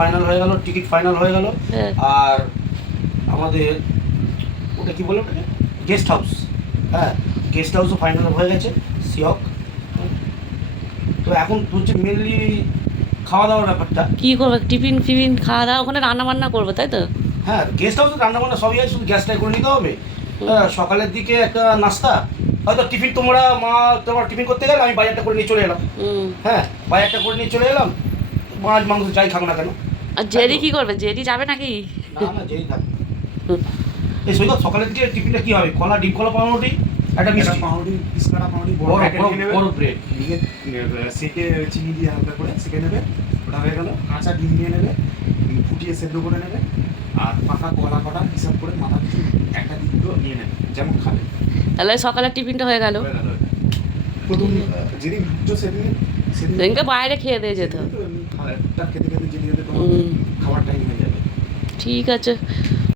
Final হয়ে গেল, ticket final হয়ে গেল। হ্যাঁ। আর আমাদের ওটা কি বলে ওটাকে, গেস্ট হাউস। হ্যাঁ, গেস্ট হাউসও ফাইনাল হয়ে গেছে সিওক। তো এখন হচ্ছে মেনলি খাওয়া দাওয়ার ব্যাপারটা। কি করবে, টিফিন ফিফিন খাওয়া দাওয়া ওখানে রান্না বান্না করবে তাই তো? হ্যাঁ, গেস্ট হাউসে রান্নাবান্না সবই আছে, শুধু গ্যাসটাই করে নিতে হবে। হ্যাঁ, সকালের দিকে একটা নাস্তা, হয়তো টিফিন তোমরা তোমার টিফিন করতে গেলে আমি বাজারটা করে নিয়ে চলে এলাম। হ্যাঁ, বাজারটা করে নিয়ে চলে এলাম, মাছ মাংস যাই খাবো না কেন। আর জেরি কি করবে, জেরি যাবে নাকি? না না, যেই থাক। এই সৈকত, সকালের দিকে টিফিনটা কি হবে? কলা, ডিম কলা, পাউরুটি, একটা মিষ্টি, পাউরুটি, পিসকাটা পাউরুটি বড় বড় প্যাকেট নিয়ে নেবে। বড় ব্রেড। নিয়ে সেকে চিনি দিয়ে হালকা করে সেকে নেবে, ওটা হয়ে গেল। কাঁচা ডিম নিয়ে নেবে, ফুটিয়ে সেদ্ধ করে নেবে। আর পাকা কলা কটা হিসাব করে মাথা পিছু একটা ডিম তো নিয়ে নেবে, যেমন খাবে। তাহলে সকালের টিফিনটা হয়ে গেল। হয়ে গেল। প্রথম যেদিন ভাবছো সেদিন সেদিনকে বাইরে খেয়ে দিয়ে যেত। সেদিন তো এমনি খাবারটা খেতে খেতে যেতে যেতে তোমার খাওয়ার টাইম হয়ে যাবে। ঠিক আছে।